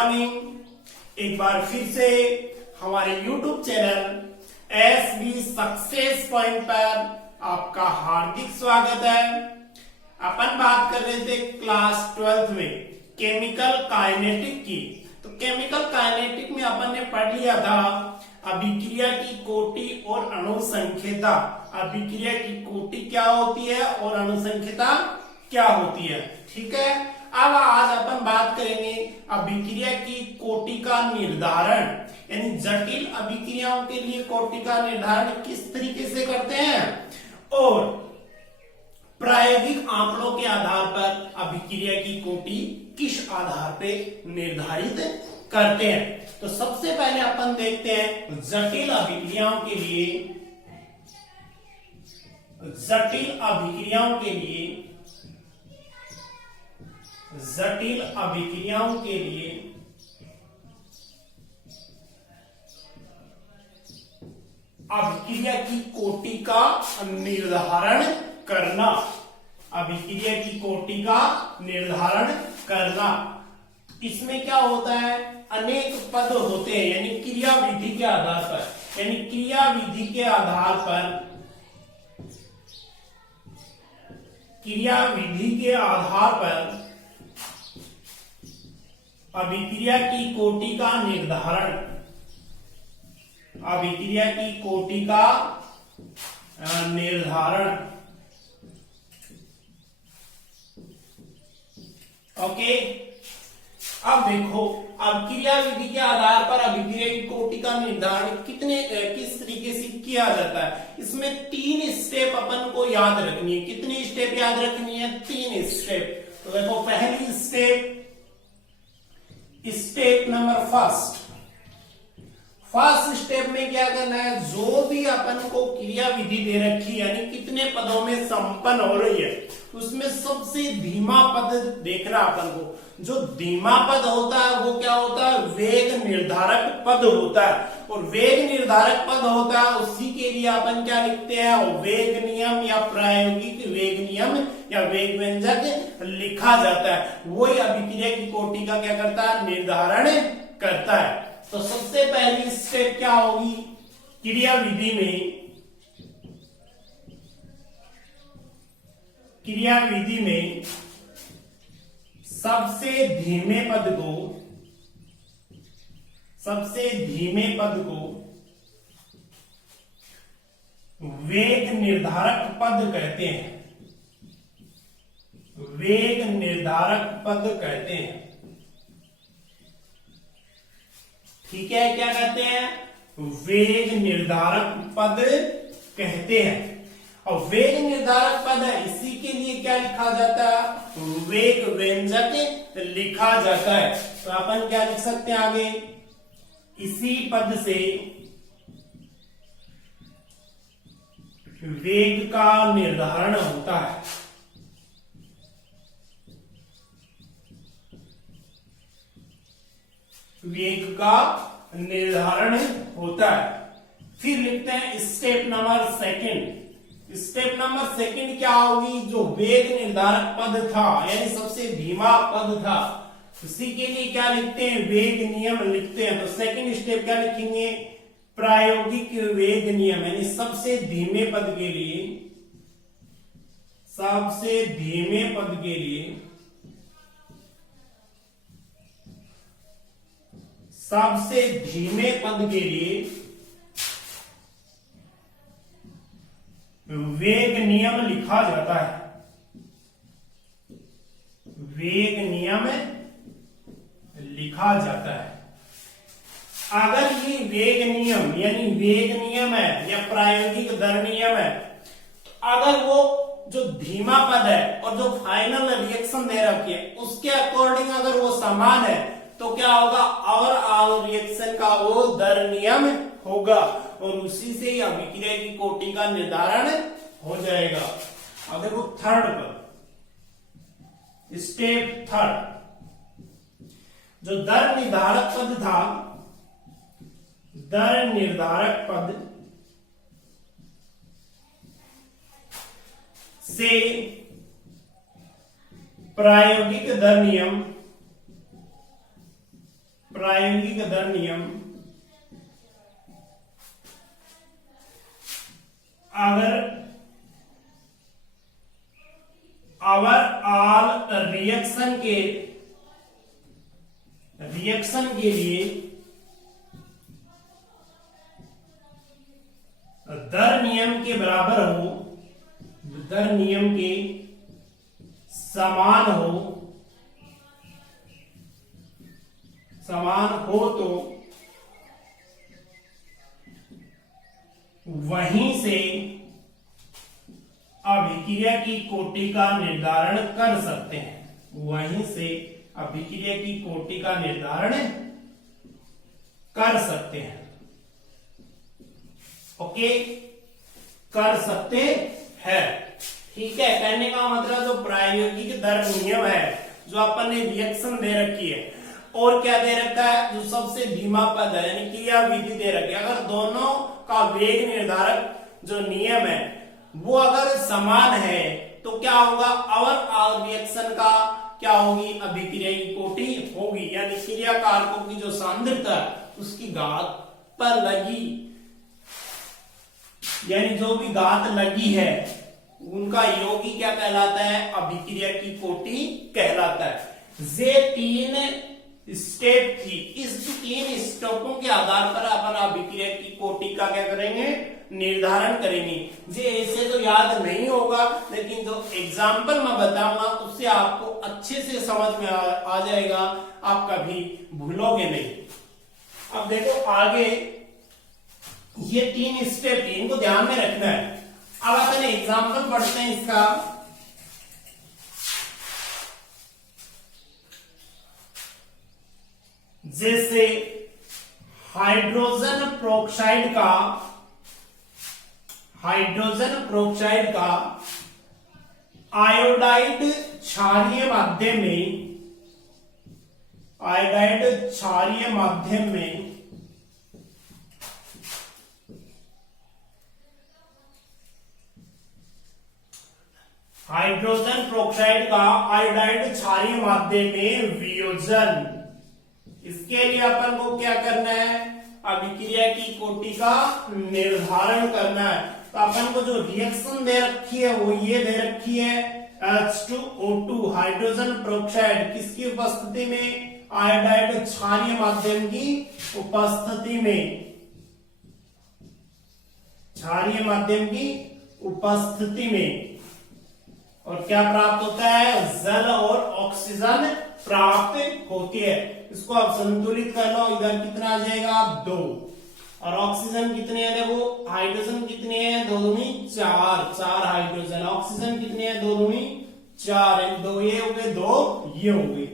Morning. एक बार फिर से हमारे YouTube channel SB success point पर आपका हार्दिक स्वागत है। अपन बात कर रहे थे क्लास 12th में केमिकल काइनेटिक की। तो केमिकल काइनेटिक में अपन ने पढ़ लिया था अभिक्रिया की कोटि और अनुसंख्यता। अभिक्रिया की कोटि क्या होती है और अनुसंख्यता क्या होती है, ठीक है। अब आज अपन बात करेंगे अभिक्रिया की कोटि का निर्धारण, यानी जटिल अभिक्रियाओं के लिए कोटि का निर्धारण किस तरीके से करते हैं और प्रायोगिक आंकड़ों के आधार पर अभिक्रिया की कोटि किस आधार पर निर्धारित करते हैं। तो सबसे पहले अपन देखते हैं जटिल अभिक्रियाओं के लिए, जटिल अभिक्रियाओं के लिए, जटिल अभिक्रियाओं के लिए अभिक्रिया की कोटि का निर्धारण करना, अभिक्रिया की कोटि का निर्धारण करना। इसमें क्या होता है, अनेक पद होते हैं, यानी क्रिया विधि के आधार पर, यानी क्रिया विधि के आधार पर, क्रिया विधि के आधार पर अभिक्रिया की कोटि का निर्धारण, अभिक्रिया की कोटि का निर्धारण। ओके, अब देखो अभिक्रिया विधि के आधार पर अभिक्रिया की कोटि का निर्धारण किस तरीके से किया जाता है। इसमें 3 स्टेप अपन को याद रखनी है। कितनी स्टेप याद रखनी है? 3 स्टेप। तो देखो पहली step, step number first step में क्या करना है, जो भी अपन को क्रिया विधि दे रखी है, यानी कितने पदों में संपन्न हो रही है, उसमें सबसे धीमा पद देखना अपन को। जो धीमा पद होता है वो क्या होता है, वेग निर्धारक पद होता है। और वेग निर्धारक पद होता है उसी के लिए अपन क्या लिखते हैं, वेग नियम या प्रायोगिक वेग नियम या वेग व्यंजक लिखा जाता है। वही अभिक्रिया की कोटि का क्या करता है, निर्धारण करता है। तो सबसे पहली स्टेप क्या होगी, क्रिया विधि में, क्रिया विधि में सबसे धीमे पद को, सबसे धीमे पद को वेग निर्धारक पद कहते हैं, वेग निर्धारक पद कहते हैं, ठीक है। क्या कहते हैं, वेग निर्धारक पद कहते हैं। और वेग निर्धारक पद है, इसी के लिए क्या लिखा जाता है, वेग व्यंजक लिखा जाता है। तो अपन क्या लिख सकते हैं आगे, इसी पद से वेग का निर्धारण होता है, वेग का निर्धारण होता है। फिर लिखते हैं step number second. Step number second क्या होगी, जो वेग निर्धारक पद था, यानी सबसे धीमा पद था, उसी के लिए क्या लिखते हैं, वेग नियम लिखते हैं। तो सेकंड स्टेप क्या लिखेंगे, प्रायोगिक वेग नियम, यानी सबसे धीमे पद के लिए, सबसे धीमे पद के लिए, सबसे धीमे पद के लिए वेग नियम लिखा जाता है, वेग नियम लिखा जाता है। अगर ये वेग नियम यानी वेग नियम है या प्रायोगिक दर नियम है, अगर वो जो धीमा पद है और जो फाइनल रिएक्शन दे रखी है उसके अकॉर्डिंग अगर वो समान है तो क्या होगा, और रिएक्शन का वो दर नियम होगा और उसी से ही अभिक्रिया की कोटि का निर्धारण हो जाएगा। अब देखो थर्ड पर, स्टेप थर्ड, जो दर निर्धारक पद था, दर निर्धारक पद से प्रायोगिक दर नियम, प्रायोगिक दर नियम अगर ऑल रिएक्शन के लिए दर नियम के बराबर हो, दर नियम के समान हो तो वहीं से अभिक्रिया की कोटि का निर्धारण कर सकते हैं, वहीं से अभिक्रिया की कोटि का निर्धारण कर सकते हैं। ओके, कर सकते हैं, ठीक है। कहने का मतलब जो प्रायोगिक दर नियम है, जो अपन ने रिएक्शन दे रखी है और क्या दे रखा है, जो सबसे धीमा पद है यानी क्रिया विधि दे रखी है, अगर दोनों का वेग निर्धारक जो नियम है वो अगर समान है तो क्या होगा, और रिएक्शन का क्या होगी, अभिक्रिया की कोटि होगी, यानी क्रिया कारकों की जो सांद्रता उसकी घात पर लगी, यानी जो भी घात लगी है उनका योग ही क्या कहलाता है, अभिक्रिया की कोटि कहलाता है। ये 3 स्टेप थी, इस 3 स्टेपों के आधार पर अपन अभिक्रिया की कोटि का क्या करेंगे, निर्धारण करेंगे। ये ऐसे तो याद नहीं होगा, लेकिन जो एग्जाम्पल मैं बताऊंगा उससे आपको अच्छे से समझ में आ जाएगा, आप कभी भूलोगे नहीं। अब देखो आगे ये 3 स्टेप इनको ध्यान में रखना है। अब अपन एग्जाम्पल पढ़ते हैं इसका। जैसे हाइड्रोजन प्रोक्साइड का आयोडाइड क्षारीय माध्यम में हाइड्रोजन प्रोक्साइड का आयोडाइड क्षारीय माध्यम में वियोजन, इसके लिए अपन को क्या करना है, अभिक्रिया की कोटि का निर्धारण करना है। तो अपन को जो रिएक्शन दे रखी है वो ये दे रखी है, H2O2 हाइड्रोजन प्रोक्साइड किसकी उपस्थिति में, आयोडाइड क्षारीय माध्यम की उपस्थिति में, क्षारीय माध्यम की उपस्थिति में, और क्या प्राप्त होता है, जल और ऑक्सीजन प्राप्त होती है। इसको आप संतुलित कर लो, इधर कितना आ जाएगा 2, और ऑक्सीजन कितने हैं, देखो हाइड्रोजन कितने हैं, 2 दूनी 4 हाइड्रोजन, ऑक्सीजन कितने हैं, 2 दूनी 4, 2 ये हो गए, 2 ये हो गए।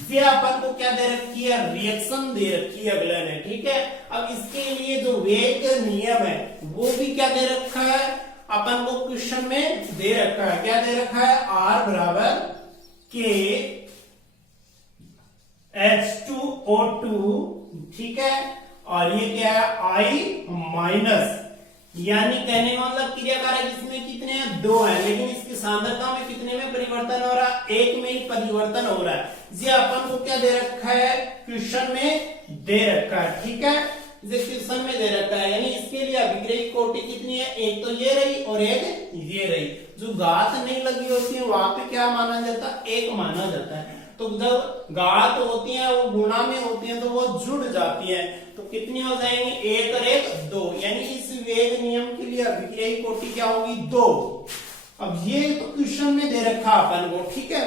फिर अपन को क्या दे रखी है, रिएक्शन दे रखी है अगले ने, ठीक है। अब इसके लिए जो वेग नियम है वो भी क्या दे रखा है, अपन को क्वेश्चन में दे रखा है, क्या दे रखा है, R बराबर K H2O2, ठीक है, और ये क्या है I माइनस, यानी कहने का मतलब क्रियाकारक इसमें कितने हैं, 2 है, लेकिन इसकी सांद्रता में कितने में परिवर्तन हो रहा है, 1 में ही परिवर्तन हो रहा है। ये अपन को क्या दे रखा है, क्वेश्चन में दे रखा है, ठीक है, ये क्वेश्चन में दे रखा है, यानी इसके लिए अभिक्रिया की कोटि कितनी है, एक तो ये रही और एक ये रही। जो घात नहीं लगी होती है वहां पे क्या माना जाता है, 1 माना जाता है। तो जब घात होती है वो गुणा में होती है तो वो जुड़ जाती है, तो कितनी हो जाएंगी, 1 और 1 2, यानी इस वेग नियम के लिए अभिक्रिया की कोटि क्या होगी, 2। अब ये तो क्वेश्चन में दे रखा अपन को, ठीक है।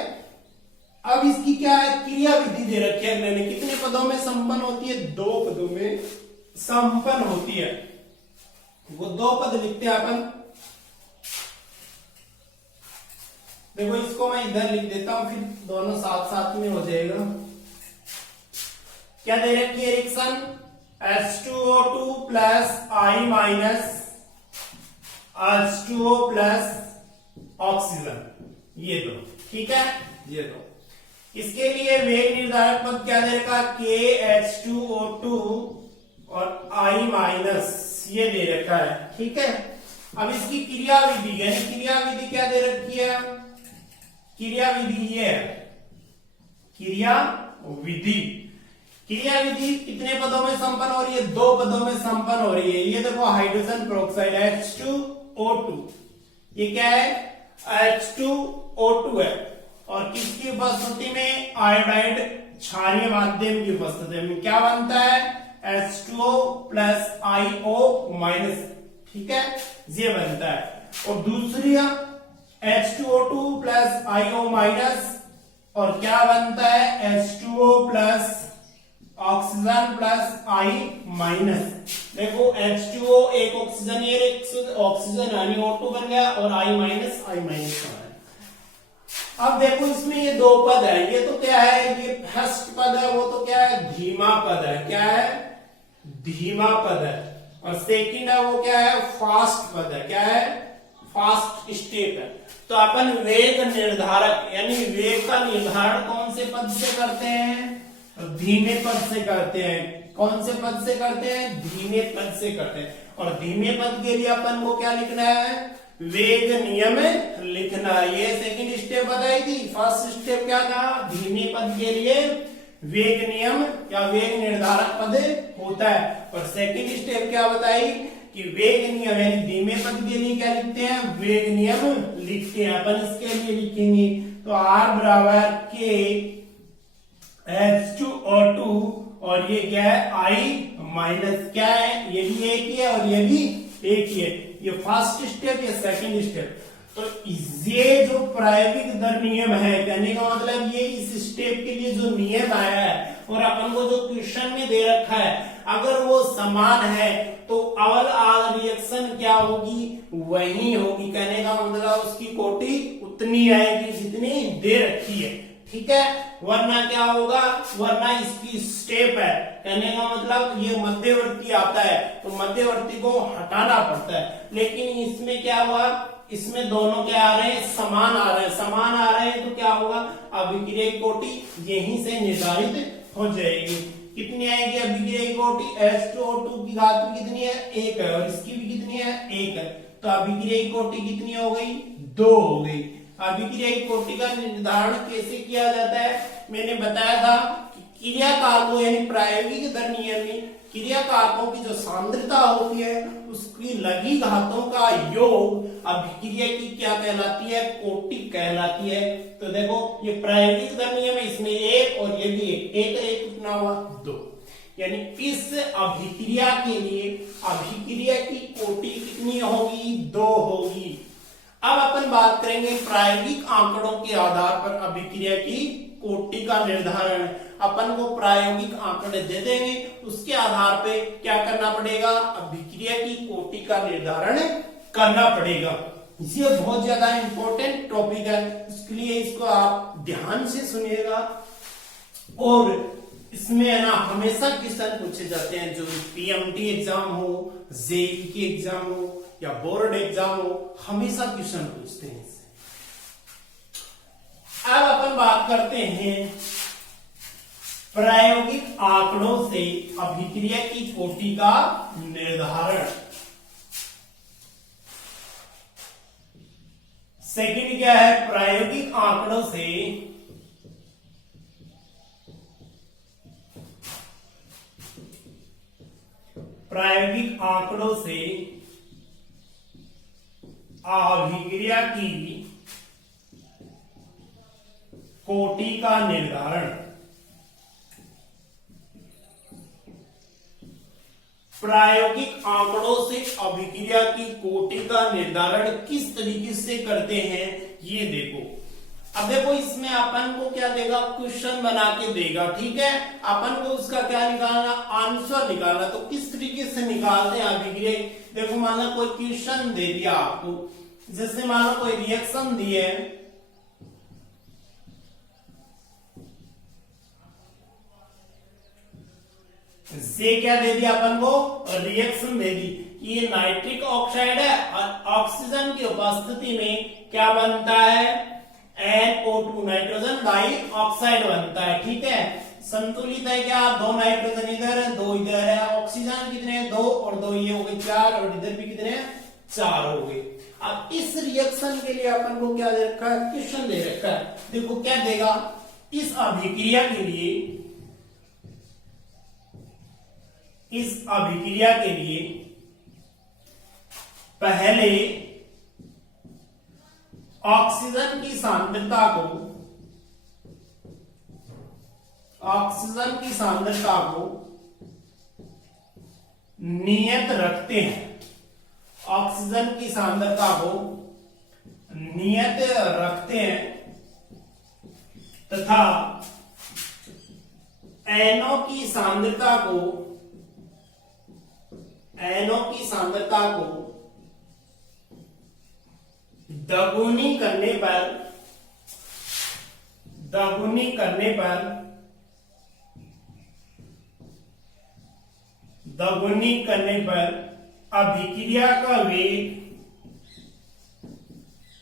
अब इसकी क्या है, क्रिया विधि दे रखी है मैंने, कितने पदों में संपन्न होती है, 2 पदों में संपन्न होती है। वो 2 पद लिखते हैं अपन, देखो इसको मैं इधर लिख देता हूं, फिर दोनों साथ साथ में हो जाएगा। क्या दे रखी है reaction, H2O2 plus I minus H2O plus oxygen, ये दो, ठीक है, ये दो। इसके लिए वेग निर्धारक पद क्या दे रखा, K H2O2 और I माइनस ये दे रखा है, ठीक है। अब इसकी क्रिया विधि, यानी क्रिया विधि क्या दे रखी है, क्रिया विधि ये है, क्रिया विधि क्रिया विधि कितने पदों में संपन्न हो रही है? 2 पदों में संपन्न हो रही है। ये देखो हाइड्रोजन पेरोक्साइड H2O2, ये क्या है? H2O2 है। और किसकी उपस्थिति में? आयोडाइड क्षारीय माध्यम की उपस्थिति में क्या बनता है? H2O प्लस IO माइनस, ठीक है, ये बनता है। और दूसरी H2O2 प्लस IO माइनस, और क्या बनता है? H2O plus oxygen plus I minus. देखो H2O एक ऑक्सीजन, ये एक ऑक्सीजन यानी O2 बन गया, और I माइनस है। अब देखो इसमें ये 2 पद है, ये तो क्या है? ये फर्स्ट पद है, वो तो क्या है? धीमा पद है। क्या है? धीमा पद है। और सेकंड है वो क्या है? फास्ट पद है। क्या है? फास्ट स्टेप है। तो अपन वेग निर्धारक यानी वेग का निर्धारण कौन से पद से करते हैं? धीमे पद से करते हैं। कौन से पद से करते हैं? धीमे पद से करते हैं। और धीमे पद के लिए अपन को क्या लिखना है? वेग नियम लिखना है। ये सेकंड स्टेप बताई थी। फर्स्ट स्टेप क्या था? धीमे पद के लिए वेग नियम या वेग निर्धारक पद होता है। और सेकंड स्टेप क्या बताई कि वेग नियम यानी धीमे पद के लिए क्या लिखते हैं? वेग नियम लिखते हैं। अपन इसके लिए लिखेंगे तो R बराबर K H2O2, और ये क्या है? I minus. क्या है? ये भी एक ही है और ये भी एक ही है। ये फर्स्ट स्टेप, ये सेकंड स्टेप। तो ये जो प्रायोगिक दर नियम है, कहने का मतलब ये इस स्टेप के लिए जो नियम आया है और अपन को जो क्वेश्चन में दे रखा है, अगर वो समान है तो अवल रिएक्शन क्या होगी? वही होगी। कहने का मतलब उसकी कोटि उतनी आएगी जितनी दे रखी है, ठीक है। वरना क्या होगा? वरना इसकी स्टेप है, कहने का मतलब ये मध्यवर्ती आता है तो मध्यवर्ती को हटाना पड़ता है। लेकिन इसमें क्या हुआ? इसमें दोनों क्या आ रहे हैं? समान आ रहे हैं। समान आ रहे हैं तो क्या होगा? अभिक्रिया की कोटि यहीं से निर्धारित हो जाएगी। कितनी आएगी अभिक्रिया की कोटि? H2O2 की धातु कितनी है? 1 है, और इसकी भी कितनी है? 1 है। तो अभिक्रिया की कोटि कितनी हो गई? 2 हो गई। अभिक्रिया की कोटि का निर्धारण कैसे किया जाता है? मैंने बताया था कि क्रिया कारकों यानी प्रायोगिक दर नियम में क्रिया कारकों की जो सांद्रता होती है उसकी लगी घातों का योग अभिक्रिया की क्या कहलाती है? कोटि कहलाती है। तो देखो ये प्रायोगिक दर नियम है, इसमें 1 और ये भी 1 कितना हुआ? 2। यानी इस अभिक्रिया के लिए अभिक्रिया की कोटि कितनी होगी? 2 होगी। अब अपन बात करेंगे प्रायोगिक आंकड़ों के आधार पर अभिक्रिया की कोटि का निर्धारण। अपन को प्रायोगिक आंकड़े दे देंगे, उसके आधार पे क्या करना पड़ेगा? अभिक्रिया की कोटि का निर्धारण करना पड़ेगा। ये बहुत ज्यादा इंपॉर्टेंट टॉपिक है, इसके लिए इसको आप ध्यान से सुनिएगा। और इसमें है ना हमेशा क्वेश्चन पूछे जाते हैं, जो पीएमटी एग्जाम हो, जेईई की एग्जाम हो या बोर्ड एग्जाम हो, हमेशा क्वेश्चन पूछते हैं इससे। अब अपन बात करते हैं प्रायोगिक आंकड़ों से अभिक्रिया की कोटि का निर्धारण। सेकंड क्या है? प्रायोगिक आंकड़ों से अभिक्रिया की कोटि का निर्धारण। प्रायोगिक आंकड़ों से अभिक्रिया की कोटि का निर्धारण किस तरीके से करते हैं ये देखो। अब देखो इसमें अपन को क्या देगा? क्वेश्चन बना के देगा, ठीक है। अपन को उसका क्या निकालना? आंसर निकालना। तो किस तरीके से निकालते हैं अभिक्रिया? देखो मान लो कोई क्वेश्चन दे दिया आपको, जैसे मान लो कोई रिएक्शन दिए, ये क्या दे दिया अपन को? रिएक्शन दे दी कि ये नाइट्रिक ऑक्साइड है और ऑक्सीजन की उपस्थिति में क्या बनता है? NO2 नाइट्रोजन डाई ऑक्साइड बनता है, ठीक है। संतुलित है क्या? 2 नाइट्रोजन इधर है, 2 इधर है। ऑक्सीजन कितने हैं? 2 और 2 ये हो गए 4, और इधर भी कितने हैं? 4 हो गए। अब इस रिएक्शन के लिए अपन को क्या दे रखा है? क्वेश्चन दे रखा है। देखो क्या देगा? इस अभिक्रिया के लिए इस अभिक्रिया के लिए पहले ऑक्सीजन की सांद्रता को नियत रखते हैं। ऑक्सीजन की सांद्रता को नियत रखते हैं तथा NO की सांद्रता को दोगुनी करने पर अभिक्रिया का वेग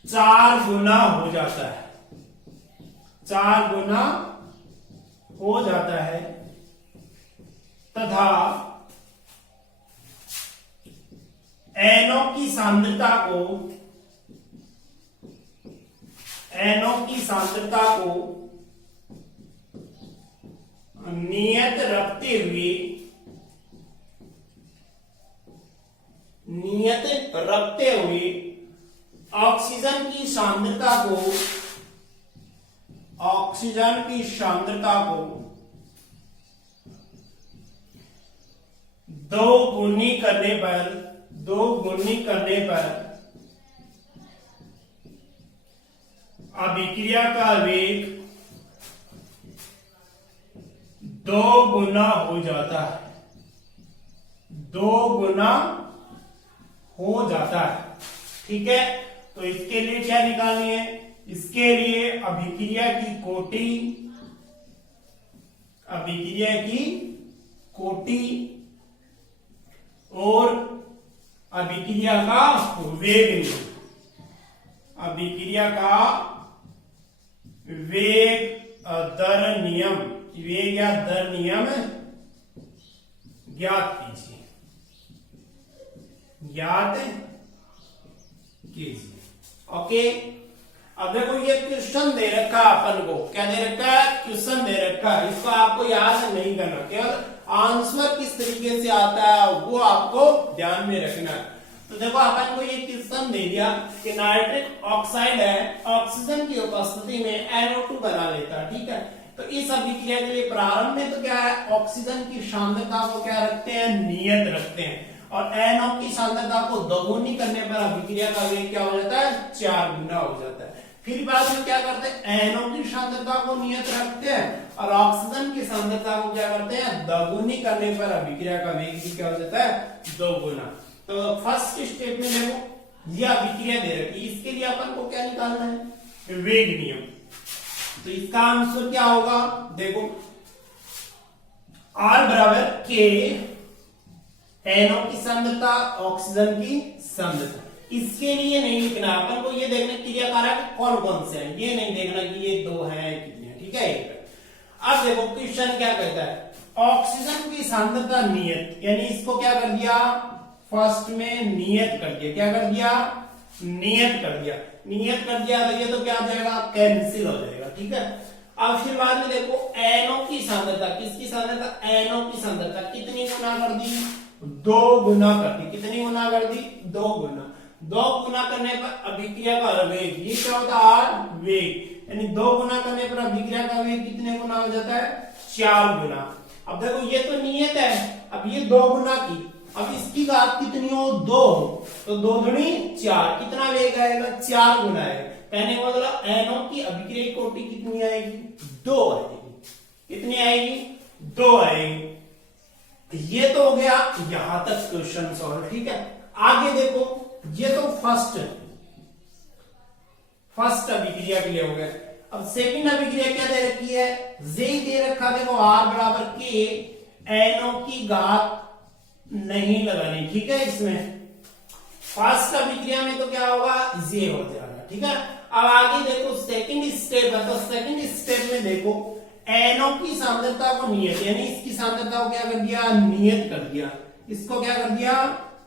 4 गुना हो जाता है। 4 गुना हो जाता है तथा NO की सांद्रता को नियत रखते हुए ऑक्सीजन की सांद्रता को दो गुनी करने पर अभिक्रिया का वेग 2 गुना हो जाता है। 2 गुना हो जाता है। ठीक है, तो इसके लिए क्या निकालनी है? इसके लिए अभिक्रिया की कोटि और अभिक्रिया का वेग दर नियम ज्ञात कीजिए। ओके, अब देखो ये क्वेश्चन दे रखा अपन को, क्या दे रखा है? क्वेश्चन दे रखा है। इसको आपको याद नहीं करना, केवल आंसर किस तरीके से आता है वो आपको ध्यान में रखना है। तो देखो अपन को ये क्वेश्चन दे दिया कि नाइट्रिक ऑक्साइड है, ऑक्सीजन की उपस्थिति में NO2 बना लेता है। ठीक है, तो इस अभिक्रिया के लिए प्रारंभ में तो क्या है, ऑक्सीजन की सांद्रता को क्या रखते हैं? नियत रखते हैं। और NO की सांद्रता को दोगुनी करने पर अभिक्रिया का वेग क्या हो जाता है? 4 गुना हो जाता है। फिर बाद में क्या करते हैं? NO की सांद्रता को नियत रखते हैं और ऑक्सीजन की सांद्रता को क्या करते हैं? दोगुनी करने पर अभिक्रिया का वेग भी क्या हो जाता है? 2 गुना। तो फर्स्ट स्टेप में देखो यह अभिक्रिया दे रखी, इसके लिए अपन को क्या निकालना है? वेग नियम। तो इसका आंसर क्या होगा? देखो R बराबर K, NO की सांद्रता, ऑक्सीजन की सांद्रता। इसके लिए नहीं लिखना, अपन को ये देखना क्रिया कारक कौन कौन से हैं, ये नहीं देखना कि ये 2 हैं कितने। ठीक है, अब देखो क्वेश्चन क्या कहता है? ऑक्सीजन की सांद्रता नियत, यानी इसको क्या कर दिया? फर्स्ट में नियत कर दिया। क्या कर दिया? नियत कर दिया। नियत कर दिया तो ये तो क्या हो जाएगा? कैंसिल हो जाएगा। ठीक है, अब फिर बाद में देखो NO की सांद्रता, किसकी सांद्रता? NO की सांद्रता कितनी गुना कर दी? 2 गुना कर दी। कितनी गुना कर दी? 2 गुना। 2 गुना करने पर अभिक्रिया का वेग, ये क्या होता है? वेग, यानी 2 गुना करने पर अभिक्रिया का वेग कितने गुना हो जाता है? 4 गुना। अब देखो ये तो नियत है, अब ये 2 गुना की, अब इसकी घात कितनी हो? 2, तो 2 दूनी 4, कितना वेग आएगा? 4 गुना है। कहने का मतलब NO की अभिक्रिया कोटि कितनी आएगी? 2 आएगी। कितनी आएगी? 2 आएगी। ये तो हो गया यहां तक क्वेश्चन सॉल्व। ठीक है, आगे देखो, ये तो फर्स्ट अभिक्रिया के लिए हो गया। अब सेकंड अभिक्रिया क्या दे रखी है? जे दे रखा, देखो R बराबर K, NO की घात नहीं लगानी। ठीक है, इसमें फर्स्ट अभिक्रिया में तो क्या होगा? जे हो जाएगा। ठीक है, अब आगे देखो सेकंड स्टेप है, तो सेकंड स्टेप में देखो NO की सांद्रता को नियत, यानी इसकी सांद्रता को क्या कर दिया? नियत कर दिया। इसको क्या कर दिया?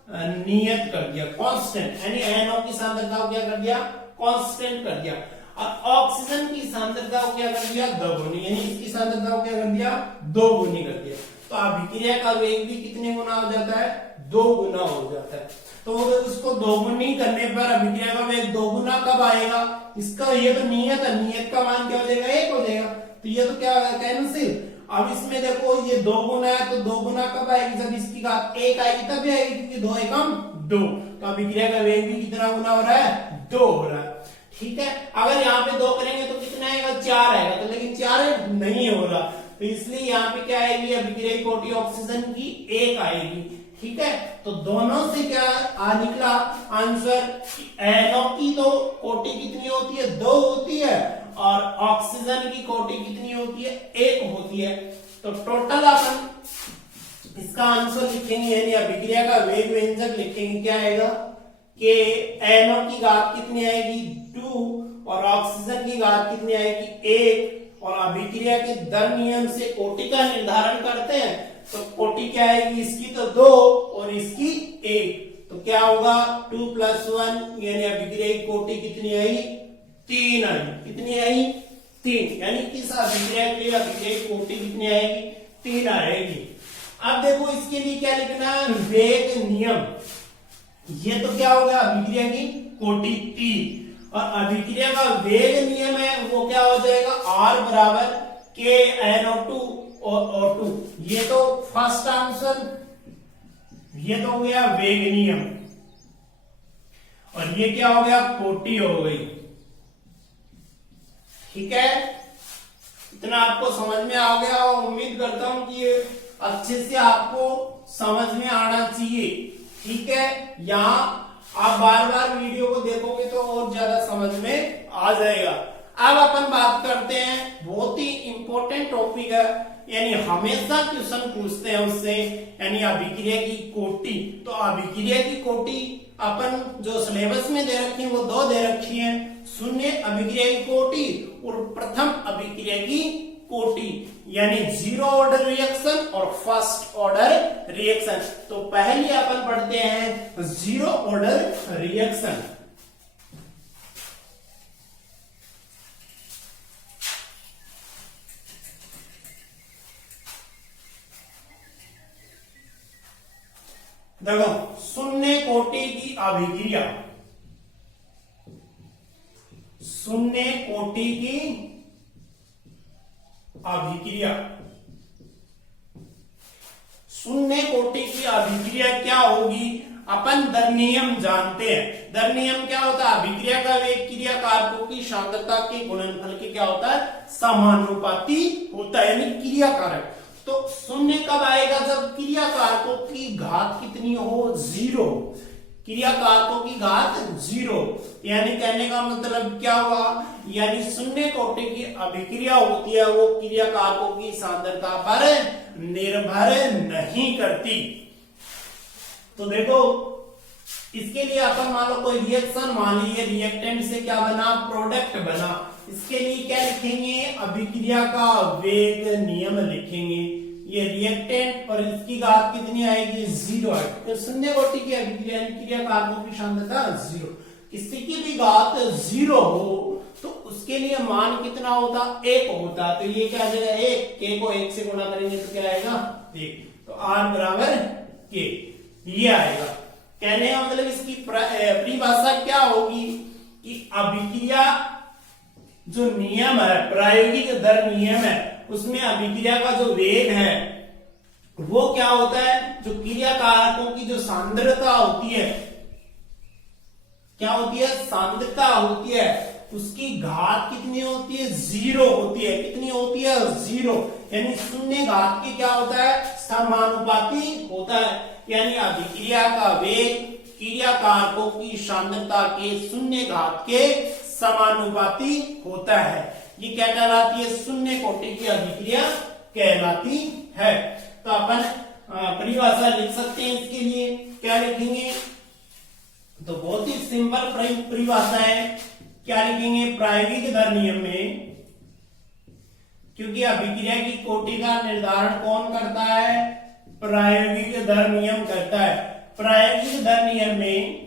नियत कर दिया, कांस्टेंट, यानी NO की सांद्रता को क्या कर दिया? कांस्टेंट कर दिया। और ऑक्सीजन की सांद्रता को क्या कर दिया? 2 गुनी, यानी इसकी सांद्रता को क्या कर दिया? 2 गुनी कर दिया। तो अभिक्रिया का वेग भी कितने गुना हो जाता है, 2 गुना हो जाता है। तो अगर इसको दोगुनी करने पर अभिक्रिया का वेग 2 गुना कब आएगा, इसका ये तो नियत है, नियत का मान क्या हो जाएगा, 1 हो जाएगा। तो ये तो क्या कैंसिल। अब इसमें देखो ये 2 गुना है, तो 2 गुना कब आएगी, जब इसकी घात 1 आएगी तभी आएगी, क्योंकि 2 एकम 2। तो अभिक्रिया का वेग भी कितना गुना हो रहा है, 2 हो रहा है। ठीक है, अगर यहाँ पे 2 करेंगे तो कितना आएगा, 4 आएगा। तो लेकिन 4 नहीं हो रहा, तो इसलिए यहाँ पे क्या आएगी, अभिक्रिया कोटि ऑक्सीजन की 1 आएगी। ठीक है, तो दोनों से क्या निकला आंसर, NO की तो कोटि कितनी होती है, 2 होती है, और ऑक्सीजन की कोटि कितनी होती है, 1 होती है। तो टोटल अपन इसका आंसर लिखेंगे, यानी अभिक्रिया का वेग व्यंजक लिखेंगे, क्या आएगा कि NO की घात कितनी आएगी, 2, और ऑक्सीजन की घात कितनी आएगी, 1, और अभिक्रिया के दर नियम से कोटि का निर्धारण करते हैं, तो कोटि क्या आएगी, इसकी तो 2 और इसकी 1, तो क्या होगा 2 + 1, यानी अभिक्रिया की कोटि कितनी आई, 3 आई। कितनी आई, 3, यानी किस अभिक्रिया के लिए अभिक्रिया की कोटि कितनी आएगी, 3 आएगी। अब देखो इसके लिए क्या लिखना है, वेग नियम। ये तो क्या होगा, अभिक्रिया की कोटि 3, और अभिक्रिया का वेग नियम है वो क्या हो जाएगा, R बराबर K NO2 और O2। ये तो फर्स्ट आंसर, ये तो हो गया वेग नियम, और ये क्या हो गया, कोटि हो गई। ठीक है, इतना आपको समझ में आ गया, और उम्मीद करता हूं कि ये अच्छे से आपको समझ में आना चाहिए। ठीक है, यहाँ आप बार बार वीडियो को देखोगे तो और ज्यादा समझ में आ जाएगा। अब अपन बात करते हैं, बहुत ही इंपॉर्टेंट टॉपिक है, यानी हमेशा क्वेश्चन पूछते हैं उससे, यानी अभिक्रिया की कोटि। तो अभिक्रिया की कोटि अपन जो सिलेबस में दे रखी है वो 2 दे रखी है, शून्य अभिक्रिया की कोटि और प्रथम अभिक्रिया की कोटि, यानी 0 ऑर्डर रिएक्शन और फर्स्ट ऑर्डर रिएक्शन। तो पहले अपन पढ़ते हैं 0 ऑर्डर रिएक्शन। देखो, शून्य कोटि की अभिक्रिया, शून्य कोटि की अभिक्रिया, शून्य कोटि की अभिक्रिया क्या होगी, अपन दर नियम जानते हैं। दर नियम क्या होता है, अभिक्रिया का वेग क्रिया कारकों की सांद्रता के गुणनफल के क्या होता है, समानुपाती होता है, यानी क्रिया कारक। तो शून्य कब आएगा, जब क्रिया कारकों की घात कितनी हो, 0। क्रिया कारकों की घात 0, यानी कहने का मतलब क्या हुआ, यानी शून्य कोटि की अभिक्रिया होती है वो क्रिया कारकों की सांद्रता पर निर्भर नहीं करती। तो देखो, इसके लिए अपन मान लो कोई रिएक्शन मान लीजिए, रिएक्टेंट से क्या बना, प्रोडक्ट बना। इसके लिए क्या लिखेंगे, अभिक्रिया का वेग नियम लिखेंगे। ये रिएक्टेंट और इसकी घात कितनी आएगी, 0 आएगी। तो शून्य कोटि की अभिक्रिया क्रिया कारकों की सांद्रता 0, किसी की भी घात 0 हो तो उसके लिए मान कितना होता, 1 होता। तो ये क्या आ जाएगा, 1, K को 1 से गुणा करेंगे तो क्या आएगा, 1। तो R बराबर K, ये आएगा। कहने का मतलब इसकी परिभाषा क्या होगी कि अभिक्रिया जो नियम है, प्रायोगिक दर नियम है, उसमें अभिक्रिया का जो वेग है वो क्या होता है, जो क्रिया कारकों की जो सांद्रता होती है, क्या होती है, सांद्रता होती है, उसकी घात कितनी होती है, 0 होती है। कितनी होती है, 0, यानी शून्य घात की क्या होता है, समानुपाती होता है। यानी अभिक्रिया का वेग क्रिया कारकों की सांद्रता के शून्य घात के समानुपाती होता है। ये क्या कहलाती है, शून्य कोटि की अभिक्रिया कहलाती है। तो अपन परिभाषा लिख सकते हैं, इसके लिए क्या लिखेंगे, तो बहुत ही सिंपल परिभाषा है। क्या लिखेंगे, प्रायोगिक दर नियम में, क्योंकि अभिक्रिया की कोटि का निर्धारण कौन करता है, प्रायोगिक दर नियम करता है। प्रायोगिक दर नियम में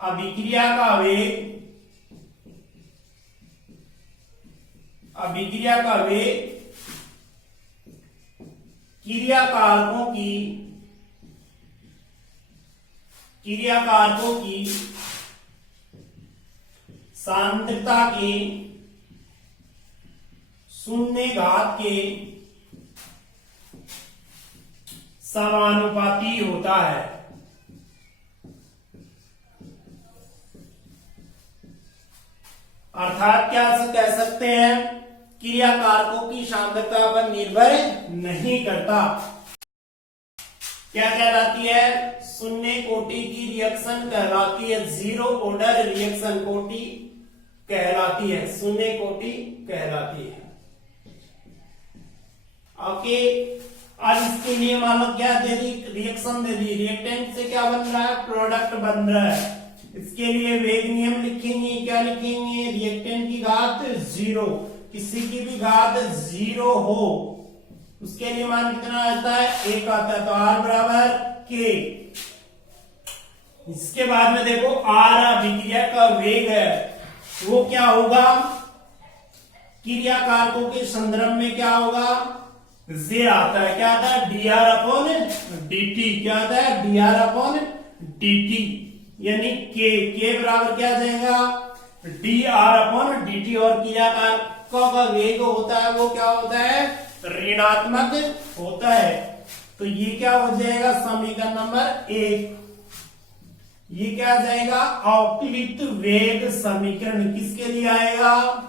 अभिक्रिया का वेग, अभिक्रिया का वेग क्रियाकारकों की सांद्रता के शून्य घात के समानुपाती होता है। अर्थात क्या कह सकते हैं, क्रियाकारकों की सांद्रता पर निर्भर नहीं करता। क्या कहलाती है, शून्य कोटि की रिएक्शन कहलाती है, जीरो ऑर्डर रिएक्शन कोटि कहलाती है, शून्य कोटि कहलाती है। ओके, अब इसके लिए मान लो क्या दे दी, रिएक्शन दे दी, रिएक्टेंट से क्या बन रहा है, प्रोडक्ट बन रहा है। इसके लिए वेग नियम लिखेंगे, क्या लिखेंगे, रिएक्टेंट की घात जीरो, किसी की भी घात जीरो हो उसके लिए मान कितना आता है, 1 आता है, तो R बराबर K। इसके बाद में देखो R अभिक्रिया का वेग है, वो क्या होगा, क्रियाकारकों के संदर्भ में क्या होगा, J आता है, क्या आता है, dr अपॉन dt, क्या आता है, dr अपॉन dt, यानी K बराबर क्या जाएगा, dr अपॉन dt। और क्रियाकारकों का वेग होता है वो क्या होता है, ऋणात्मक होता है। तो ये क्या हो जाएगा, समीकरण नंबर 1, ये क्या आ जाएगा, अवकलित वेग समीकरण। किसके लिए आएगा,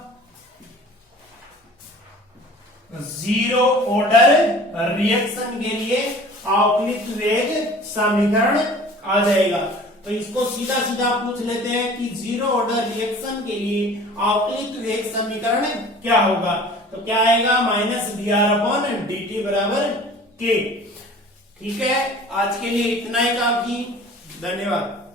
जीरो ऑर्डर रिएक्शन के लिए अवकलित वेग समीकरण आ जाएगा। तो इसको सीधा सीधा पूछ लेते हैं कि जीरो ऑर्डर रिएक्शन के लिए अवकलित वेग समीकरण क्या होगा। तो क्या आएगा, माइनस dr अपॉन dt बराबर k। ठीक है, आज के लिए इतना ही काफी, धन्यवाद।